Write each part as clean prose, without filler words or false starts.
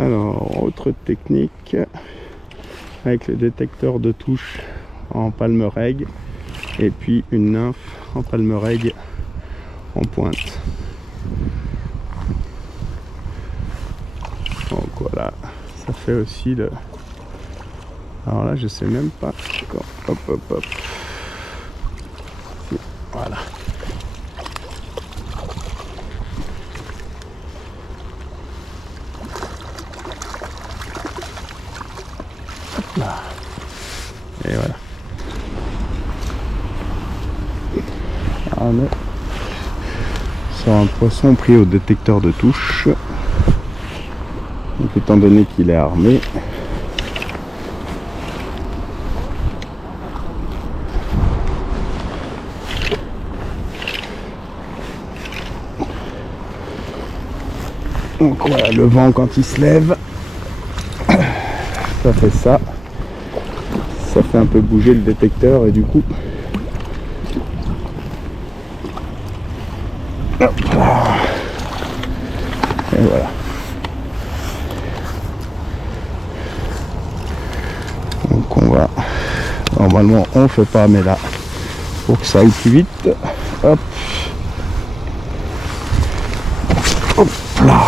Alors, autre technique avec le détecteur de touche en palmeraigue et puis une nymphe en palmeraigue en pointe. Donc voilà, ça fait aussi le... Alors là, je sais même pas encore. Hop, hop, hop. Voilà. Hop là. Et voilà. Alors on est sur un poisson pris au détecteur de touche. Donc étant donné qu'il est armé, donc voilà, le vent quand il se lève, ça fait ça. Ça fait un peu bouger le détecteur et du coup, hop là. Et voilà. Donc on va, normalement on fait pas, mais là, pour que ça aille plus vite, hop, hop là,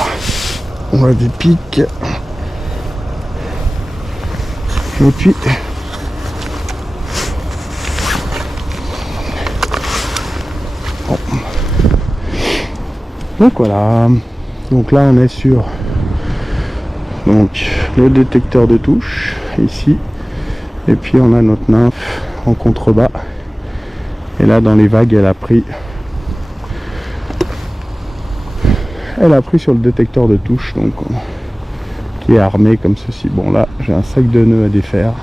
on a des pics, et puis bon. Donc voilà, donc là on est sur donc le détecteur de touche ici, et puis on a notre nymphe en contrebas, et là dans les vagues elle a pris sur le détecteur de touche, donc qui est armé comme ceci. Bon là j'ai un sac de nœuds à défaire,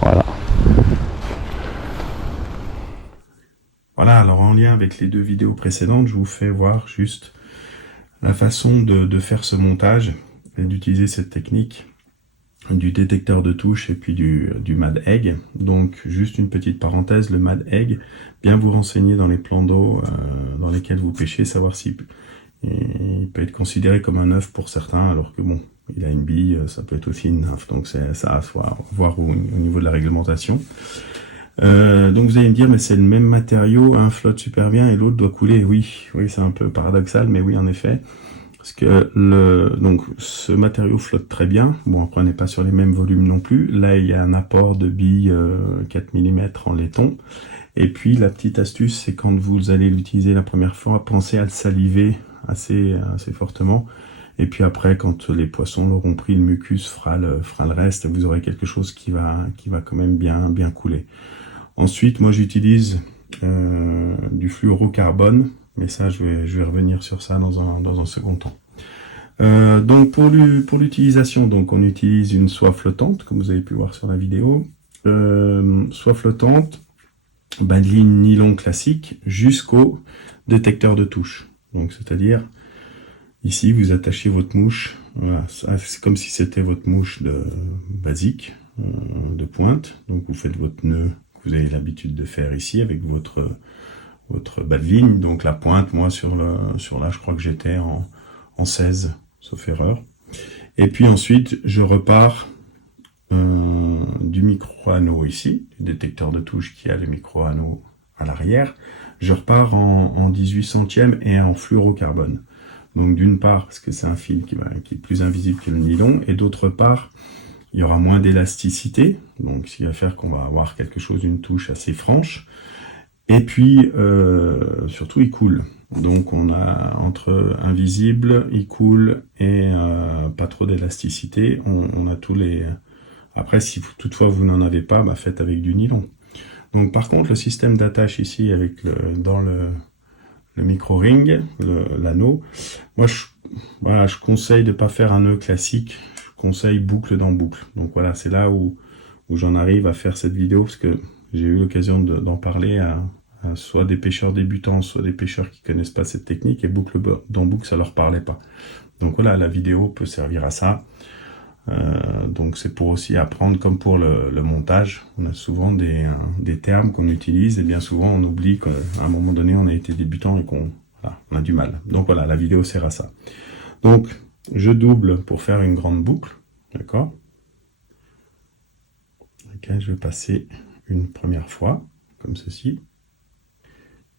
voilà. Voilà, alors en lien avec les deux vidéos précédentes, je vous fais voir juste la façon de faire ce montage et d'utiliser cette technique du détecteur de touche et puis du Mad Egg. Donc juste une petite parenthèse, le Mad Egg, bien vous renseigner dans les plans d'eau dans lesquels vous pêchez, savoir si il peut être considéré comme un œuf pour certains, alors que bon, il a une bille, ça peut être aussi une nymphe, donc ça à voir au niveau de la réglementation. Donc vous allez me dire, mais c'est le même matériau, un flotte super bien et l'autre doit couler. Oui, c'est un peu paradoxal, mais oui en effet. Parce que donc ce matériau flotte très bien. Bon, après on n'est pas sur les mêmes volumes non plus. Là il y a un apport de billes 4 mm en laiton. Et puis la petite astuce, c'est quand vous allez l'utiliser la première fois, pensez à le saliver assez fortement. Et puis après, quand les poissons l'auront pris, le mucus fera le reste, vous aurez quelque chose qui va quand même bien couler. Ensuite, moi j'utilise du fluorocarbone, mais ça je vais revenir sur ça dans un second temps. Donc pour l'utilisation, donc on utilise une soie flottante, comme vous avez pu voir sur la vidéo. Soie flottante, badeline nylon classique, jusqu'au détecteur de touche. Donc c'est-à-dire, ici vous attachez votre mouche, voilà, c'est comme si c'était votre mouche basique, de pointe. Donc vous faites votre nœud que vous avez l'habitude de faire ici avec votre badeline. Donc la pointe, moi sur là je crois que j'étais en 16, sauf erreur. Et puis ensuite je repars du micro-anneau ici, du détecteur de touche qui a le micro-anneau à l'arrière. Je repars en 18 centièmes et en fluorocarbone. Donc d'une part, parce que c'est un fil qui est plus invisible que le nylon, et d'autre part, il y aura moins d'élasticité, donc ce qui va faire qu'on va avoir quelque chose, une touche assez franche. Et puis, surtout, il coule. Donc on a entre invisible, il coule et pas trop d'élasticité. On a tous les... Après, si toutefois vous n'en avez pas, faites avec du nylon. Donc par contre, le système d'attache ici, avec dans le micro-ring, l'anneau, moi je conseille de ne pas faire un nœud classique, je conseille boucle dans boucle. Donc voilà, c'est là où j'en arrive à faire cette vidéo, parce que j'ai eu l'occasion d'en parler à soit des pêcheurs débutants, soit des pêcheurs qui ne connaissent pas cette technique, et boucle dans boucle, ça leur parlait pas. Donc voilà, la vidéo peut servir à ça. Donc c'est pour aussi apprendre, comme pour le montage, on a souvent des termes qu'on utilise, et bien souvent on oublie qu'à un moment donné on a été débutant et qu'on a du mal. Donc voilà, la vidéo sert à ça. Donc je double pour faire une grande boucle, d'accord? Laquelle je vais passer une première fois, comme ceci,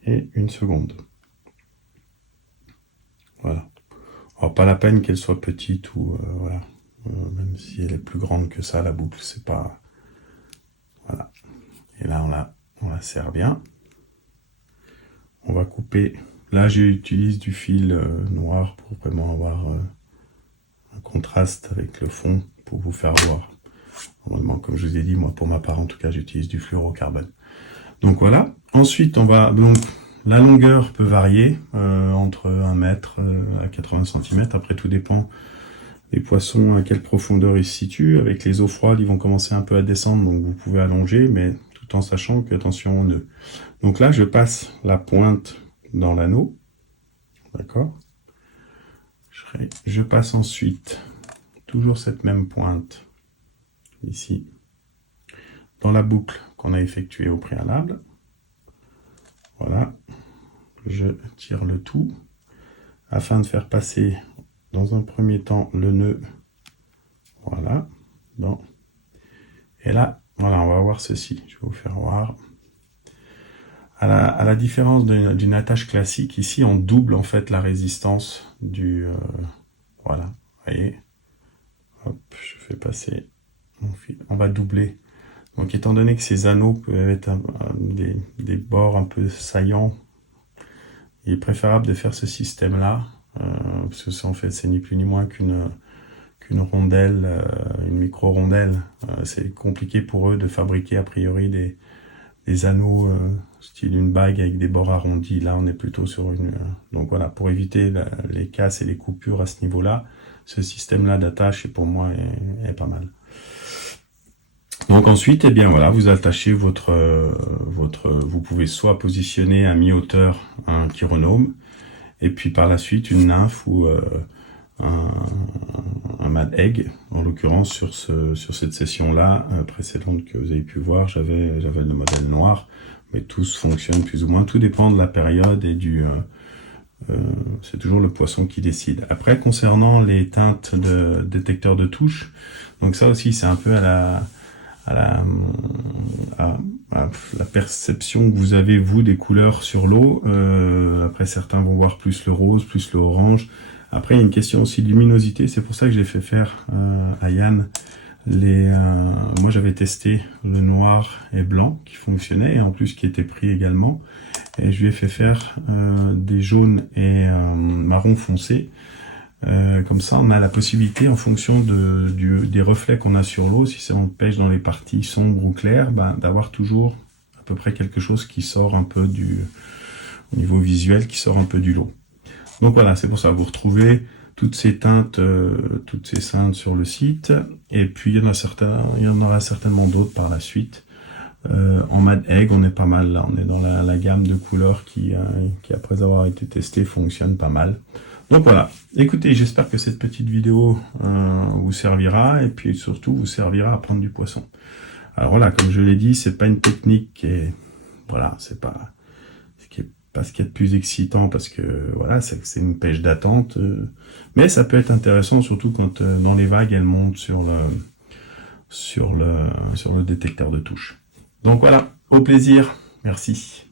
et une seconde. Voilà. Alors, pas la peine qu'elle soit petite ou voilà. Même si elle est plus grande que ça, la boucle, c'est pas... Voilà. Et là, on la serre bien. On va couper. Là, j'utilise du fil noir pour vraiment avoir un contraste avec le fond pour vous faire voir. Normalement, comme je vous ai dit, moi, pour ma part, en tout cas, j'utilise du fluorocarbone. Donc voilà. Ensuite, on va donc la longueur peut varier entre 1 mètre à 80 cm. Après, tout dépend des poissons à quelle profondeur ils se situent. Avec les eaux froides, ils vont commencer un peu à descendre, donc vous pouvez allonger, mais tout en sachant que attention aux nœuds. Donc là, je passe la pointe dans l'anneau, d'accord. Je passe ensuite toujours cette même pointe ici dans la boucle qu'on a effectuée au préalable. Voilà, je tire le tout afin de faire passer dans un premier temps le nœud. Voilà, bon. Et là, voilà, on va voir ceci. Je vais vous faire voir. À la différence d'une attache classique, ici on double en fait la résistance du... voilà, vous voyez. Hop, je fais passer mon fil. On va doubler. Donc étant donné que ces anneaux peuvent être des bords un peu saillants, il est préférable de faire ce système-là, parce que en fait c'est ni plus ni moins qu'une rondelle, une micro-rondelle. C'est compliqué pour eux de fabriquer a priori des anneaux style une bague avec des bords arrondis. Là on est plutôt sur une... donc voilà, pour éviter les casses et les coupures à ce niveau-là, ce système-là d'attache pour moi est pas mal. Donc ensuite, eh bien voilà, vous attachez vous pouvez soit positionner à mi-hauteur un chironome, et puis par la suite une nymphe ou un mad egg. En l'occurrence sur cette session-là précédente que vous avez pu voir, j'avais le modèle noir, mais tous fonctionnent plus ou moins. Tout dépend de la période et du... c'est toujours le poisson qui décide. Après, concernant les teintes de détecteur de touche, donc ça aussi c'est un peu à la perception que vous avez vous des couleurs sur l'eau. Après certains vont voir plus le rose, plus le orange. Après il y a une question aussi de luminosité, c'est pour ça que j'ai fait faire à Yann moi j'avais testé le noir et blanc qui fonctionnait et en plus qui était pris également, et je lui ai fait faire des jaunes et marron foncé. Comme ça, on a la possibilité, en fonction des reflets qu'on a sur l'eau, si on pêche dans les parties sombres ou claires, d'avoir toujours à peu près quelque chose qui sort un peu au niveau visuel, qui sort un peu du lot. Donc voilà, c'est pour ça, vous retrouvez toutes ces teintes sur le site, et puis il y en aura certainement d'autres par la suite. En Mad Egg, on est pas mal là, on est dans la gamme de couleurs qui après avoir été testée fonctionne pas mal. Donc voilà, écoutez, j'espère que cette petite vidéo vous servira, et puis surtout vous servira à prendre du poisson. Alors voilà, comme je l'ai dit, c'est pas une technique qui est... Voilà, c'est pas ce qu'il y a de plus excitant, parce que voilà, c'est une pêche d'attente. Mais ça peut être intéressant, surtout quand dans les vagues, elles montent sur le détecteur de touche. Donc voilà, au plaisir, merci.